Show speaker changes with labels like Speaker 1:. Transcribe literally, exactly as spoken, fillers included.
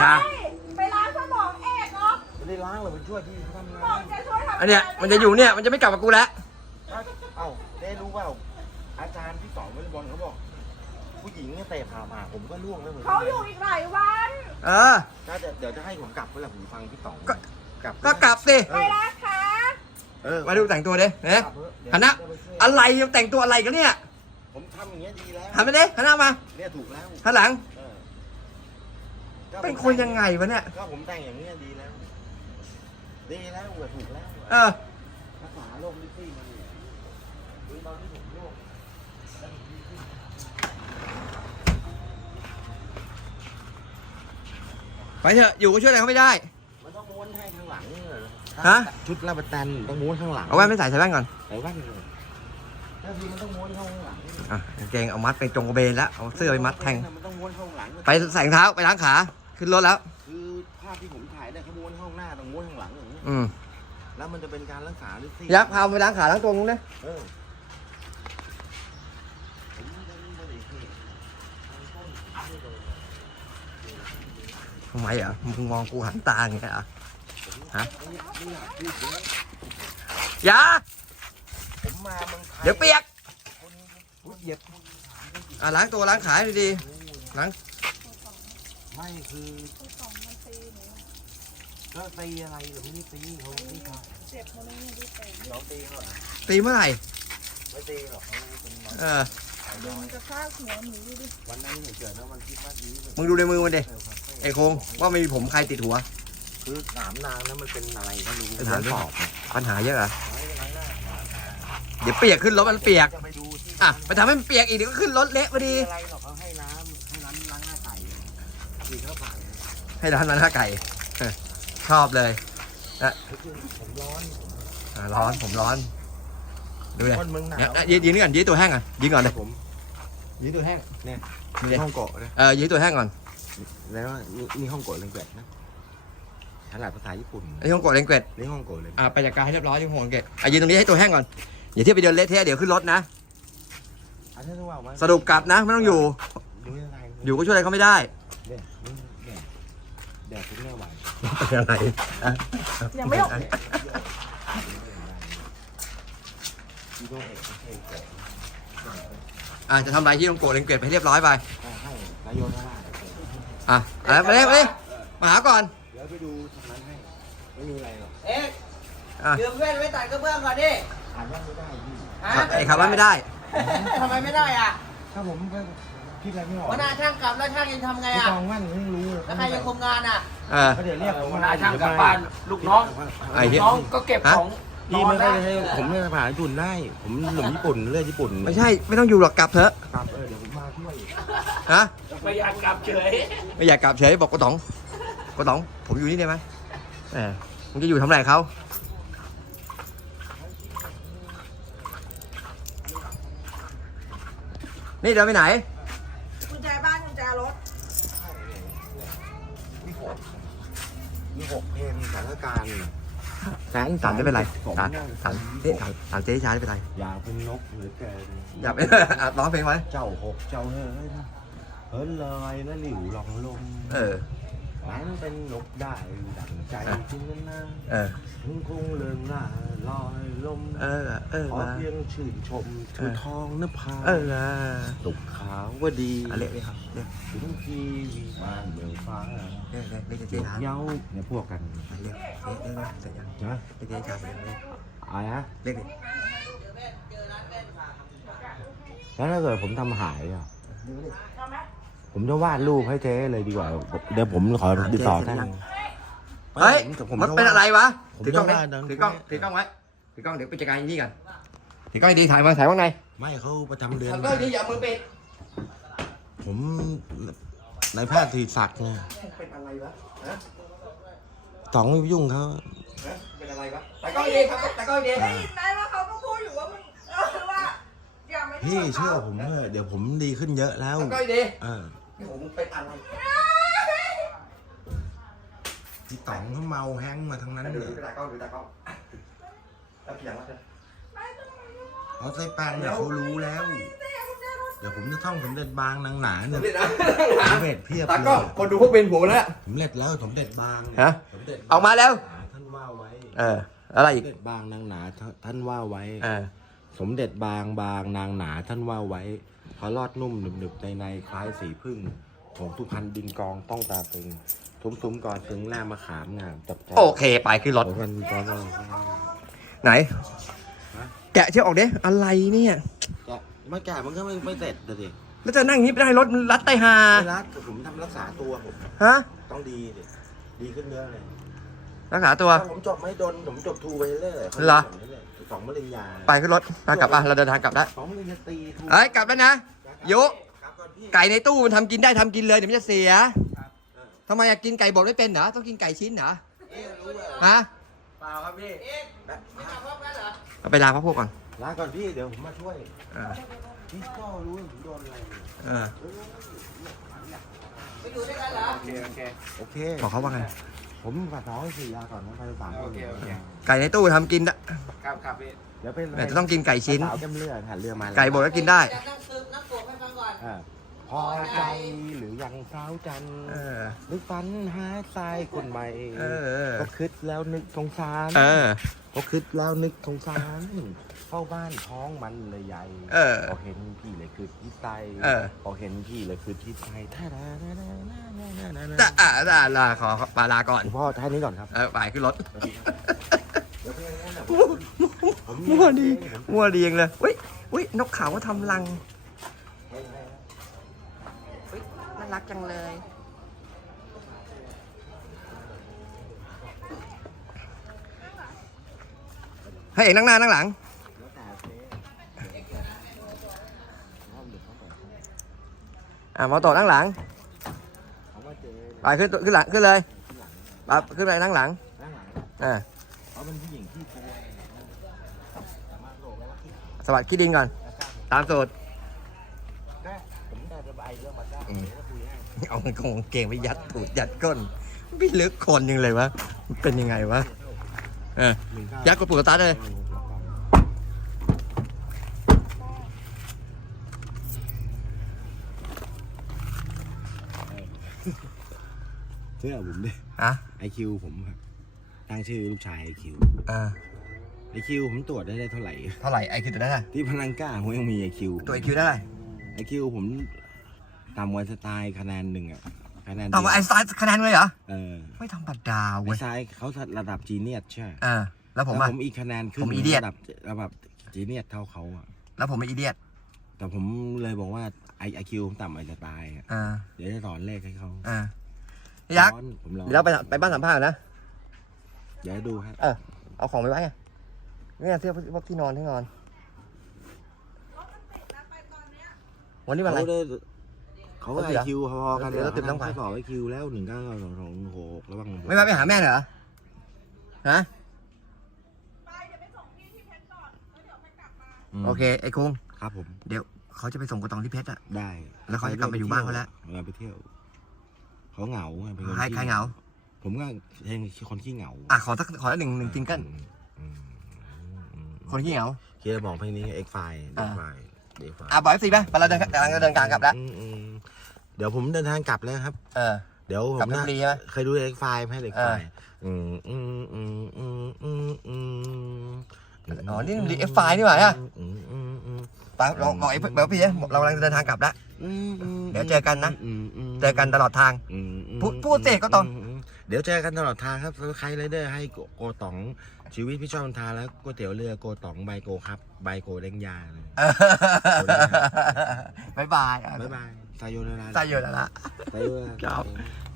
Speaker 1: ไปล้างสมองเอกเนาะ
Speaker 2: ไม่ได้ล้างเลยไปช่วยที่ทำงาน
Speaker 1: บอกจะช่วยทำ
Speaker 3: อันเนี้ยมันจะอยู่เนี่ยมันจะไม่กลับกับกูแล้ว
Speaker 2: เอ้าได้รู้เปล่าอาจารย์ที่สอนวอลเลย์บอลเขาบอกผู้หญิงเนี่ยเตะผ่าหมากผมก็ล่วงแล้วเหมือนกั
Speaker 1: เขาอยู่อีกหลายวัน
Speaker 3: เออ
Speaker 2: ถ้าจะเดี๋ยวจะให้ผมกลับเวลาผมฟังพี่ต๋อง
Speaker 3: ก็
Speaker 2: กลับ
Speaker 3: ก็กลับสิ
Speaker 1: ไปล้างขา
Speaker 2: เออ
Speaker 3: มาดูแต่งตัวดิเนี่ยหันหน้าอะไรยังแต่งตัวอะไรกันเนี่ย
Speaker 2: ผมทำอย่างเงี้ยดีแล้ว
Speaker 3: หันมาดิหันหน้ามา
Speaker 2: เนี่ยถูกแล้ว
Speaker 3: หันหลัง
Speaker 2: เออก็
Speaker 3: เป็นคนยังไงวะเนี่ย
Speaker 2: ก็ผมแต่งอย่างเงี้ยดีแล้ว ดีแล้วเออถูกแล้ว
Speaker 3: เออ
Speaker 2: รักษาโรคลิซี่มาเนี่ยดูตอนที่ผมโรค
Speaker 3: ไปเถอะอยู่ก็ช่วยอะไรเขาไม่ได้
Speaker 2: มันต้องม้วนให้ข้างหลังเลย
Speaker 3: ฮะ
Speaker 2: ชุดลาบตันต้องม้วนข้างหลัง
Speaker 3: เอาไว้ไม่ใส่ใส่แว่นก่อน
Speaker 2: ใส่แว่นเลยถ้าทีมันต้องม้วนเข้าข้างหลัง
Speaker 3: อ่ะกางเกงเอามัดไปจงกระเบนแล้วเอาเสื้อไปมัดแทง
Speaker 2: มันต้องม้วนเข้าข้างหลัง
Speaker 3: ไปใส่รองเท้าไปล้างขาขึ้นรถแล้ว
Speaker 2: คือภาพที่ผมถ่ายเนี่ยเขาม้วนเข้าข้างหน้าต้องม้วนข้างหลังอย่างนี้
Speaker 3: อืม
Speaker 2: แล้วมันจะเป็นการรักษาลิซี่
Speaker 3: ยักษ์พาไปล้างขาล้างตัวนู้นนะ
Speaker 2: เออผมไม่ได้ไม่ได้ที่
Speaker 3: ทำไมอ่ะมึงมองกูหันตาอย่างเงี้ยอ่ะฮะ
Speaker 2: ไม่อยากพูดเยอะ
Speaker 3: อย่า
Speaker 2: ผมมาเมืองไทย
Speaker 3: เดี๋ยวเปียก
Speaker 2: คนพูดเหยียบ
Speaker 3: อ่ะล้างตัวล้างขาดีๆล้าง
Speaker 2: ไม่คือก็ตีอะไรหรือไม่ได้ตีเขาตีเขา
Speaker 1: เจ็บเขาเลยไม่ได้แต่ง
Speaker 2: น้องตีเขาเหรอ
Speaker 3: ตีเมื่อไหร่
Speaker 2: ไม่ตีหรอกเขาเป็นน้อง
Speaker 3: เออ
Speaker 1: ดูมันจะฆ่าหัวหนูดิ
Speaker 2: วันนั้นเนี่ยเกิดนะวันคริดว่านี้
Speaker 3: มึงดูในมือมันดิไอ้โคงว่าไม่มีผมใครติดหัว
Speaker 2: คือหนามนางนั้นมันเป็นอะไรก็รู้
Speaker 3: ไปถามดิ
Speaker 2: สอบ
Speaker 3: ปัญหาเยอะเหรอ่ะ
Speaker 2: ไว้ไว้หน้าหนามนาง
Speaker 3: เดี๋ยวเปียกขึ้นรถมันเปียก
Speaker 2: จะไปดูที่
Speaker 3: อ่ะไปทำให้มันเปียกอีกเดี๋ยวก็ขึ้นรถเละพอดี
Speaker 2: ไม่อะไรหรอกเขาให้น้ำให้น้ำล้างหน้าไก่ฉีดเข้าไป
Speaker 3: ให้ร้านมันหน้าไก่เออชอบเลย
Speaker 2: ผมร้อน
Speaker 3: อ่ะร้อนผมร้อนดูเลย
Speaker 2: คนเมืองหนา
Speaker 3: เนี่ยว ยืนยืนนี่ก่อนยืนตัวแห้งก่อนยืนก่อนเลย
Speaker 2: ผม
Speaker 3: ยืนตัวแห้ง
Speaker 2: เนี่ย
Speaker 3: นี่
Speaker 2: มีห้องเกาะนะ
Speaker 3: เออยืนตัวแห้งก่อน
Speaker 2: แล้วนี่นี่ห้องเกาะเลงเกตนะขนาดภาษาญี่ปุ่น
Speaker 3: ไอ้ห้องกดเลงเกต
Speaker 2: นี่ห้องเกาะเลย
Speaker 3: อ่ะไปจัดการให้เรียบร้อยที่ห้องเกตอ่ะยืนตรงนี้ให้ตัวแห้งก่อนอย่าเที่ยวไปเดินเละเทะเดี๋ยวขึ้นรถนะ
Speaker 2: อันนี้ต้องว่าไว้
Speaker 3: สรุปกลับนะไม่ต้องอยู่
Speaker 2: อยู่ยังไง
Speaker 3: อยู่ก็ช่วยอะไรเขาไม่ได้
Speaker 2: เนี่ยนี่แดดแดดคุณแม่ไหว
Speaker 3: เป็นอะไรอ่ะ
Speaker 1: ยังไม่ออก
Speaker 2: ที่โดนเอกเอกเกาะ
Speaker 3: อ่ะจะทำอะไรที่ห้องโกดเลงเกตไปให้เรียบร้อยไป
Speaker 2: ให้นายโยนมา
Speaker 3: อ่ะอะไรมาเลยมาเลยมาหาก่อน
Speaker 2: เดี๋ยวไปดูทางนั้นให้ไม่มีอะไรหรอก
Speaker 4: เอ๊ะ
Speaker 3: อ่ะ
Speaker 4: ยืมแว่นไว้ตัดกระเบื้องก่อนดิ
Speaker 2: อ่านว่าไม่ได้พี่
Speaker 4: ฮะ
Speaker 3: ไอ้ขับว่าไม่ได้
Speaker 4: ทำไมไม่ได้อ่ะ
Speaker 2: ถ้าผมก็คิดอะไรไม่ออก
Speaker 4: หัวหน้าช่างกลับแล้วช่างยังทำไง
Speaker 2: พี่
Speaker 4: อ่ะ
Speaker 2: กองว่านไม่รู้เลย
Speaker 4: แล้วใครจะคุมงานอ่ะ
Speaker 3: เออ
Speaker 2: ก็เดี๋ยวเรียกผม
Speaker 5: หัวหน้าช่างกลับบ้านลูกน้อง
Speaker 3: ไอ้เหี้ย
Speaker 5: น้องก็เก็บของน
Speaker 2: พี่
Speaker 5: อน
Speaker 2: ไม่
Speaker 5: ได้
Speaker 2: ได้ให้ผมเนี่ยภาษาญี่ปุ่นได้ ผมหนุ่มญี่ปุ่นเลือดญี่ปุ่น
Speaker 3: ไม่ใช่ไม่ต้องอยู่หรอกกลับเถอะ
Speaker 2: ครับเออเดี๋ยวผมมาช่วย
Speaker 3: ฮะ
Speaker 5: ไม่อยากกลับเฉย
Speaker 3: ไม่อยากกลับเฉยบอกกระต๋องกระต๋องผมอยู่นี่ได้ไหมแหมมึงจะอยู่ทำไรเขานี่เดินไปไหน
Speaker 1: กุญแจบ้านกุญแจรถ
Speaker 2: มีหกมีหกเพลงสถานการณ์แสน
Speaker 3: ถามไม่เป็นไร
Speaker 2: ผม
Speaker 3: ถามถามนี่ถามถามเจ๊ชาไม่เป็นไร
Speaker 2: อย่าเป็นนกหรือแก
Speaker 3: อย่าไป อ่ะร้องเพลงไว้
Speaker 2: เจ้าหกเจ้าเฮ้ยเฮิร์นลอยและหลิวหลองลม
Speaker 3: เออ
Speaker 2: นั้นเป็นนกได้ดังใจจริงนะ
Speaker 3: เออ
Speaker 2: ถึงคงเลื่อนล่าลอยลม
Speaker 3: เออเออ
Speaker 2: ขอ
Speaker 3: มา
Speaker 2: เพียงชื่นชมชูทองนภา
Speaker 3: เอออ่ะ
Speaker 2: ตุกขาวว่าดี
Speaker 3: อ่ะเรียกเลยครับเรียก
Speaker 2: ถึงที่บ้านเมืองฟ้า
Speaker 3: เรียกเรียกเรียกเจ๊ชา
Speaker 2: เย้าเนี่ยพวกกัน
Speaker 3: เรียกเรียกเรียกเรียกเสร็จยัง
Speaker 2: นะ
Speaker 3: เรียกเจ๊ชาเสร็จยังเรียก
Speaker 2: อะไรนะ
Speaker 3: เรียกดิ
Speaker 2: แล้วถ้าเกิดผมทำหายอ่ะผมจะวาดรูปให้เจ๊เลยดีกว่า เดี๋ยวผมขอติดต่อท่าน
Speaker 3: เฮ้ย
Speaker 2: ผม
Speaker 3: มัน
Speaker 2: จะ
Speaker 3: เป็นอะไรวะ
Speaker 2: ผม
Speaker 3: ถือกล้อง
Speaker 2: จะ
Speaker 3: ดิ
Speaker 2: วาดนะ
Speaker 3: ถือกล้องถือกล้องไว้ถือกล้องเดี๋ยวไปจัดการอันนี้กันถือกล้องดีถ่ายมาถ่ายว่าไง
Speaker 2: ไม่เขาประจำเดือน
Speaker 3: ถ่ายกล้องดีอย่ามือปิด
Speaker 2: ผมนายแพทย์ธีศักดิ์ไง
Speaker 3: เป็นอะไรวะฮะ
Speaker 2: ต๋องไม่ไปยุ่งเขา
Speaker 3: ฮะเป็นอะไรวะถ่ายกล้องดีครับถ่ายกล้องดี
Speaker 1: ได้ยินไหมว่าเขาก็พูดอยู่ว่ามึงเออว่าอย่าไม่
Speaker 2: พี่
Speaker 1: ทำ
Speaker 2: เชื่อ
Speaker 1: เขา
Speaker 2: ผมเถอะเดี๋ยวผมดีขึ้นเยอะแล้ว
Speaker 3: ถ่ายกล้องดี
Speaker 2: เออ
Speaker 3: นี่ผมเป็นอะไร
Speaker 2: พี่ต๋องเขาเมาแฮงก์มาทั้งนั้น
Speaker 3: ดู
Speaker 2: เลย
Speaker 3: ถ่ายกล้องดูถ่ายกล้องแล้วเพียงแล้ว
Speaker 2: เขาใส่แป้งเนี่ยเขารู้แล้ว
Speaker 1: แต่กุญแจรถ
Speaker 2: เดี๋ยวผมจะท่องสมเด็จบางนางหนาเนี่ย
Speaker 3: สำเร็จนะ
Speaker 2: สมเด็จเพียบ
Speaker 3: ตากล้องคนดูพวกเป็นหัวแล้ว
Speaker 2: สมเด็จแล้วสมเด็จบางเนี่ย
Speaker 3: ฮะ
Speaker 2: สมเด็จบง
Speaker 3: ออกมาแล้ว
Speaker 2: ท่านว่าไว้
Speaker 3: เอออะไร
Speaker 2: ส
Speaker 3: อี
Speaker 2: ม
Speaker 3: ก
Speaker 2: เด็จบางนางหนาท่านว่าไว้
Speaker 3: เออ
Speaker 2: สมเด็จบางบางนางหนาท่านว่าไว้พอรอดนุ่มหนึบหนึบในในคล้ายสีพึ่งของสุพรรณดินกองต้องตาตึงทุ้มๆก่อนตึงแรมมะขามงามจับใจ
Speaker 3: โอเคไปขึ้นรถ
Speaker 2: ของมันตอนนั้น
Speaker 3: ไหน แกะเชือกออกดิอะไรเนี่ย
Speaker 2: แกะไม่แกะมันก็ไม่ไม่เสร็จเด็ก
Speaker 3: แล้วจะนั่งอย่างนี้ไปได้รถมันรัดไตหา
Speaker 2: ไม่รักผมทำรักษาตัวผม
Speaker 3: ฮะ
Speaker 2: ต้องดีดิดีขึ้นเยอะเลย
Speaker 3: รักษาตัว
Speaker 2: ผมจบไม่โดนผมจบทูไปเรื่อยๆ
Speaker 3: เหรอ
Speaker 2: สองมะเร็งยา
Speaker 3: ไปขึ้นรถไปกลับอ่ะเราเดินทางกลับแล้ว
Speaker 2: สองมะเร็งยาตีทู
Speaker 3: เอ้ยกลับแล้วนะยุ
Speaker 2: ครับก่อนพี่
Speaker 3: ไก่ในตู้มันทำกินได้ทำกินเลยเดี๋ยวมันจะเสียทำไมอยากกินไก่บดไม่เป็นเหรอต้องกินไก่ชิ้นเหรอ
Speaker 2: เอ๊ะรู้เลย
Speaker 3: ฮะ
Speaker 5: เปล่าครับพี่
Speaker 4: เอ๊ะไม่มาพร้อมกันเหรอ
Speaker 3: เอาไปลาพระพวกก่อน
Speaker 2: ลาก่อนพี่เดี๋ยวผมมาช่วย
Speaker 3: เออ
Speaker 2: พี่ก็รู้ว่าผมโดนอะไร
Speaker 3: เออ
Speaker 4: ไปอยู่ด้วยกันเหรอ
Speaker 5: โอเคโอเค
Speaker 2: โอเค
Speaker 3: บอกเขาว่าไง
Speaker 2: ผมฝากน้องให้สี่ยาก่อนนะไปสามคน
Speaker 5: โอเคโอเค
Speaker 3: ไก่ในตู้ทำกินได้
Speaker 5: ครับครับพี่
Speaker 2: เดี๋ยวเป็น
Speaker 3: แต่จะต้องกินไก่ชิ้น
Speaker 2: สาวแก้มเลือดหันเรือมาแล้ว
Speaker 3: ไก่บดก็กินได้
Speaker 4: จะนั่งซึมนั่งปวกให้ฟังก่อน
Speaker 2: อ่าพอใจหรือยังสาวจันทร์
Speaker 3: เออ
Speaker 2: หรือฝันหาทรายคนใหม่
Speaker 3: เออ
Speaker 2: ก็คิดแล้วนึกสงสาร
Speaker 3: เออ
Speaker 2: ก็คิดแล้วนึกสงสารเข้าบ้านท้องมันเลยใหญ่
Speaker 3: เออ
Speaker 2: พอเห็นพี่เลยคือที่ไต
Speaker 3: เออ
Speaker 2: พอเห็นพี่เลยคือที่ไตท่าดาดาดาดาดาดา
Speaker 3: จะอ่ะจะลาขอปลาลาก่อน
Speaker 2: พ่อท่านี้ก่อนครับ
Speaker 3: เออไปขึ้นรถ
Speaker 2: เดี๋ยวเพื่อนนั่นน่ะผม
Speaker 3: มั่วดีมั่วดีเองเลยอุ้ยอุ้ยนกเขาก็ทำรังอุ๊ยน่ารักจังเลย ให้เอกนั่งหน้านั่งหลัง อ่ะหมอโตนั่งหลัง
Speaker 2: เขาว่าเจ
Speaker 3: ไปขึ้นตัวขึ้นหลังขึ้นเลยปั๊บขึ้นไปนั่งหลัง
Speaker 2: นั่งหลัง
Speaker 3: อ่า
Speaker 2: เขาเป็นผู้หญิงที่โกยสามารถโหลแล้วที่
Speaker 3: สวัสดีขี้ดินก่อน ตามสูตร
Speaker 2: ก็ผมได้ระบายเรื่องมาได้เดี๋ยวจะคุยให้
Speaker 3: เอากางเกงไปยัดตูดยัดก้นไม่ลึกคนยังเลยวะมันเป็นยังไงวะเออยัดกระปุกสตาร์ทเลย
Speaker 2: เชื่อผมดิ
Speaker 3: อ่ะ
Speaker 2: ไอคิวผมครับตั้งชื่อลูกชายไอคิว
Speaker 3: อ่า
Speaker 2: ไอคิวผมตรวจได้ได้เท่าไหร่
Speaker 3: เท่าไหร่ไอคิวตัวนั้นอะ
Speaker 2: ที่พนังก้าผมยังมีไอคิว
Speaker 3: ตัวไอคิวได้เท่าไหร่
Speaker 2: ไอคิวผมต่ำกว่าสไตล์คะแนนหนึ่งอะคะแนนเดี
Speaker 3: ต่อ
Speaker 2: ยว
Speaker 3: มาไอสไตล์คะแนนเลยเหรอ
Speaker 2: เออ
Speaker 3: ไม่ธรรมดา
Speaker 2: ไอ
Speaker 3: เว้ย
Speaker 2: สไตล์เขาระดับจีเนียสใช่
Speaker 3: อ่าแล้วผม
Speaker 2: แล้ว
Speaker 3: อ่ะ
Speaker 2: ผมอีกคะแนนขึ้น
Speaker 3: ผม idiot
Speaker 2: ระดับระดับจีเนียสเท่าเขาอะ
Speaker 3: แล้วผมเป็นอีเดียต
Speaker 2: แต่ผมเลยบอกว่าไอไอคิวผมต่ำไอสไตล์อะ
Speaker 3: อ่า
Speaker 2: เดี๋ยวจะสอนเลขให้เขา
Speaker 3: อ่ายักษ์
Speaker 2: ร้อนผมร้อน
Speaker 3: เดี๋ยวเราไปไปบ้านสัมภาษณ์นะ
Speaker 2: เดี๋ยวดูครับ
Speaker 3: เออเอาของไปไว้ไงเนี่ยเสื้อพวกที่นอนที่นอน วันนี้วันอะไร
Speaker 2: เขาได้เขา
Speaker 3: เอา
Speaker 2: ไอ
Speaker 3: สิเหรอ
Speaker 2: คิวพอๆกัน
Speaker 3: เดี๋ยวเราติดต้องไป
Speaker 2: ข้อสอบไอคิวแล้วหนึ่งเก้าสองสองหกระวัง
Speaker 3: ไม่มาไปหาแม่เหรอฮะ
Speaker 1: ไปเดี๋ยวไปส่งพี่ที่เพชรก่อนแล้วเดี๋ยวไปกลับมา
Speaker 2: ม
Speaker 3: โอเคไอ้คุง
Speaker 2: ครับผม
Speaker 3: เดี๋ยวเขาจะไปส่งกระตองที่เพชรอะ
Speaker 2: ได้
Speaker 3: แล้วเขาจะกลับมาอยู่บ้านเขาแล้ว
Speaker 2: เวลาไปเที่ยวเขาเหงาไงเป็นคน
Speaker 3: ใคร
Speaker 2: ขี้
Speaker 3: ใครเหงา
Speaker 2: ผมก็เป็นคนขี้เหงา
Speaker 3: อ่ะขอสักขอสักหนึ่งหนึ่งซิงเกิล
Speaker 2: อืมอืม
Speaker 3: คนขี้เหงา
Speaker 2: เคียร์บอกเพลงนี้เอ็กไฟเด็กไฟเด็กไฟ
Speaker 3: อ่ะบอกเอฟซีไปไปเราเดินกำลังจะเดินกลางกลับแล้ว
Speaker 2: อืมอืมเดี๋ยวผมเดินทางกลับแล้วครับ
Speaker 3: เออ
Speaker 2: เดี๋ยวผ
Speaker 3: กลับ
Speaker 2: ม
Speaker 3: ลพ
Speaker 2: นะ
Speaker 3: บุรีใช่ไหม
Speaker 2: เคยดูเอ็กไฟไหมเด็กไฟ
Speaker 3: เออ
Speaker 2: อืมอืมอืมอืมอืมอืม
Speaker 3: อ๋อนี่มันเอฟไฟนี่หว่าอ่ะ
Speaker 2: อืมอืมอืม
Speaker 3: ไปลองบอกไอ้บอกพี่เนี่ยเรากำลังจะเดินทางกลับแล้ว
Speaker 2: อืมอืม
Speaker 3: เดี๋ยวเจอกันนะ
Speaker 2: อืมอืม
Speaker 3: เจอกันตลอดทาง
Speaker 2: อืมอืม
Speaker 3: พูดพูดสิก็ต้อง
Speaker 2: มมเดี๋ยวเจอกันตลอดทางครับใครเลยเดอร์ให้โกโกต๋องชีวิตพี่ชอบทานแล้วก๋วยเตี๋ยวเรือโกต๋องใบโกครับใบโกเด้งยาเลย
Speaker 3: บายบาย
Speaker 2: บ๊ายบาย ซายโยนารา
Speaker 3: ใส่อยู่แล้วล่ะ
Speaker 2: ซายโยนารา
Speaker 3: ครับ